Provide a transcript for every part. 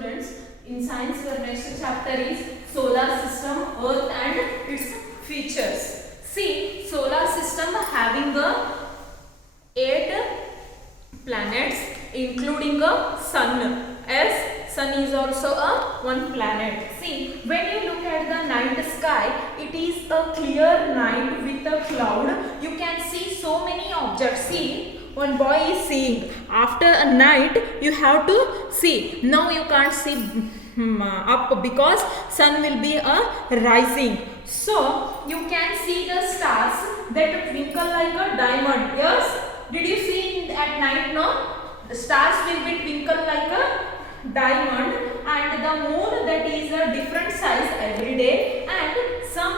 students, in science the next chapter is solar system, earth and its features. See, solar system having a 8 planets including a sun, as sun is also a one planet. See, when you look at the night sky, it is a clear night with a cloud. You can see so many objects. See, one boy is seeing. After a night, you have to see. Now you can't see up because sun will be rising. So you can see the stars that twinkle like a diamond. Yes, did you see at night? No, the stars will be twinkle like a diamond, and the moon that is a different size every day, and some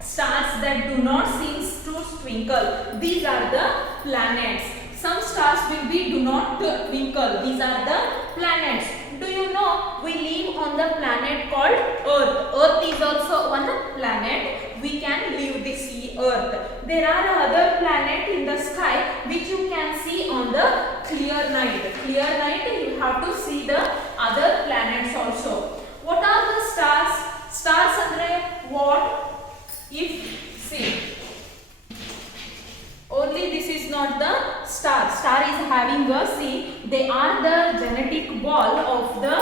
stars that do not seem to twinkle. These are the planets. Some stars will be do not twinkle. These are the planets. Do you know we live on the planet called Earth? Earth is also one planet. We can live this Earth. There are other planets in the sky which you can see on the clear night. Clear night you have to see the other planets also. What are the stars? Stars andre what? If see, only this is not the star. Star is having a see. They are the genetic ball of the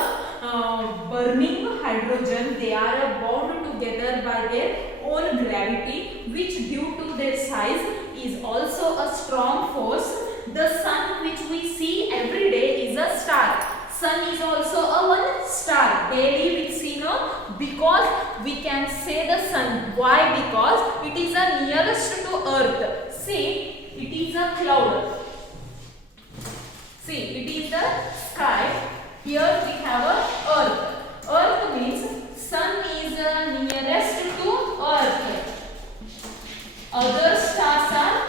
burning hydrogen. They are bound together by their own gravity, which due to their size is also a strong force. The sun which we see every day is a star. Sun is also a one star. Daily we see no, because we can say the sun. Why? Because it is the nearest to earth. See, it is a cloud. See, it is the sky. Here we have a earth. Earth means sun is nearest to earth. Other stars are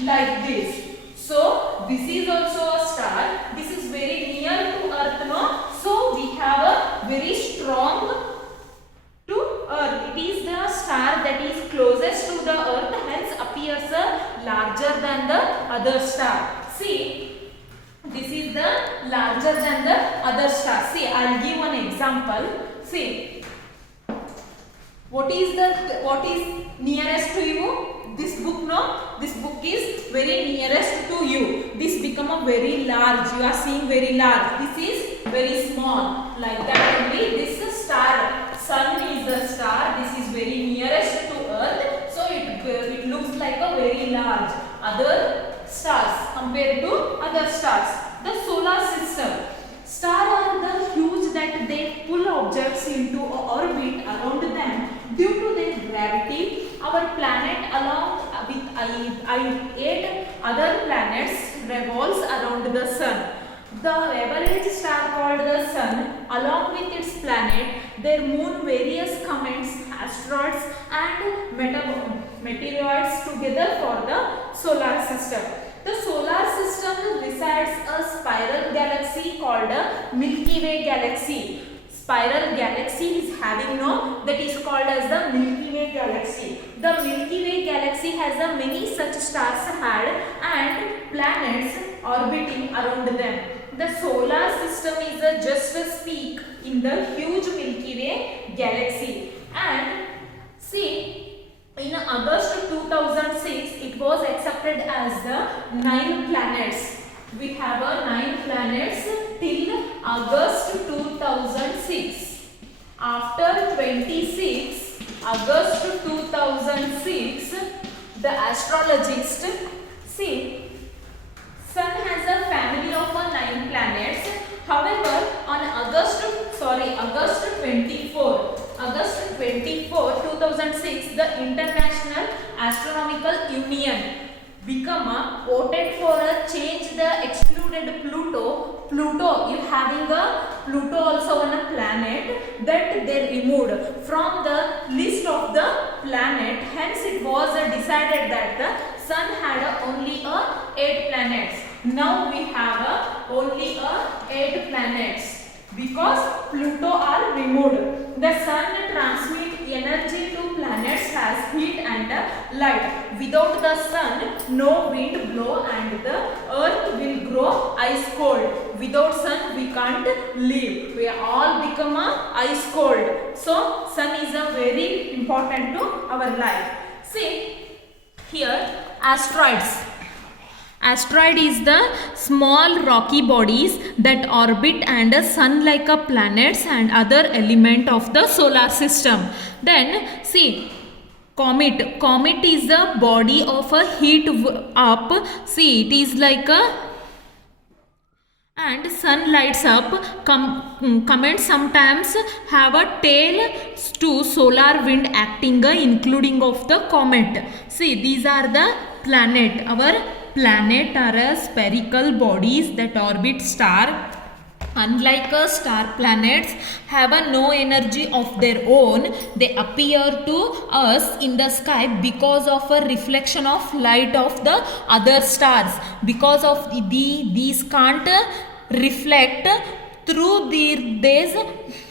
like this. So this is also a star. This is very near to earth, no? So we have a very strong to earth. It is the star that is closest to the earth, hence appears larger than the other star. See, this is the larger than the other star. See, I will give one example. See, what is nearest to you? This book, no? This book is very nearest to you. This become a very large. You are seeing very large. This is very small. Like that only. This is star. Sun is the star. This is very nearest to earth. So it looks like a very large. Other stars compared to other stars. The solar system. Stars are the huge that they pull objects into orbit around them due to their gravity. Our planet along with 8 other planets revolves around the sun. The average star called the sun, along with its planet, their moon, various comets, asteroids and meteoroids together for the solar system. The solar system resides a spiral galaxy called a Milky Way galaxy. Spiral galaxy is having no, that is called as the Milky Way galaxy. The Milky Way galaxy has a many such stars had and planets orbiting around them. The solar system is a just a speck in the huge Milky Way galaxy. And see, in August 2006, it was accepted as the 9 planets. We have a 9 planets till August 2006. After 26 August 2006, the astrologist see, sun has a family of 9 planets. However, on August 24, 2006, the International Astronomical Union voted for a change the excluded Pluto. You having a Pluto also on a planet that they removed from the list of the planet. Hence, it was decided that the sun had only 8 planets. Now we have only 8 planets. because Pluto are removed. The sun transmits energy to planets as heat and light. Without the sun, no wind blow and the earth will grow ice cold. Without sun, we can't live. We all become ice cold. So sun is a very important to our life. See here, asteroids. Asteroid is the small rocky bodies that orbit and sun like a planets and other element of the solar system. Then see, comet is the body of a heat up. See, it is like a, and sun lights up. Comets sometimes have a tail to solar wind acting including of the comet. See, these are the planet. Our planet are spherical bodies that orbit star. Unlike star planets have no energy of their own, they appear to us in the sky because of a reflection of light of the other stars. Because of these can't reflect through this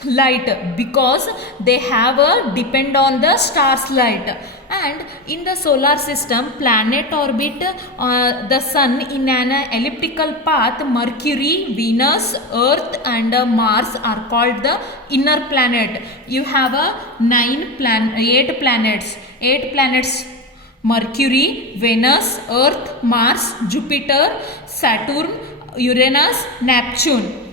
light because they have a depend on the star's light. And in the solar system, planet orbit the sun in an elliptical path. Mercury, Venus, Earth and Mars are called the inner planet. You have a 8 planets: Mercury, Venus, Earth, Mars, Jupiter, Saturn, Uranus, Neptune.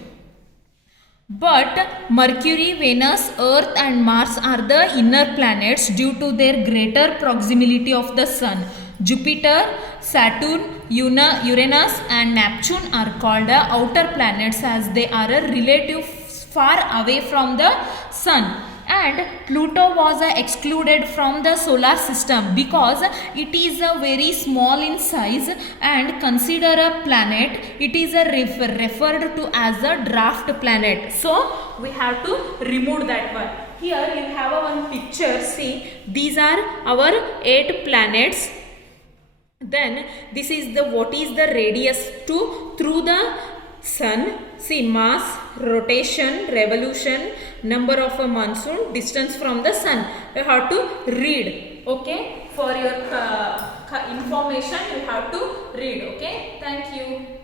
But Mercury, Venus, Earth and Mars are the inner planets due to their greater proximity of the sun. Jupiter, Saturn, Uranus and Neptune are called outer planets as they are relative far away from the sun. And Pluto was excluded from the solar system because it is very small in size and considered a planet. It is referred to as a draft planet. So we have to remove that one. Here you have one picture. See, these are our 8 planets. Then this is the what is the radius through the sun. See, mass, rotation, revolution, number of a monsoon, distance from the sun. You have to read. Okay, for your information you have to read. Okay, thank you.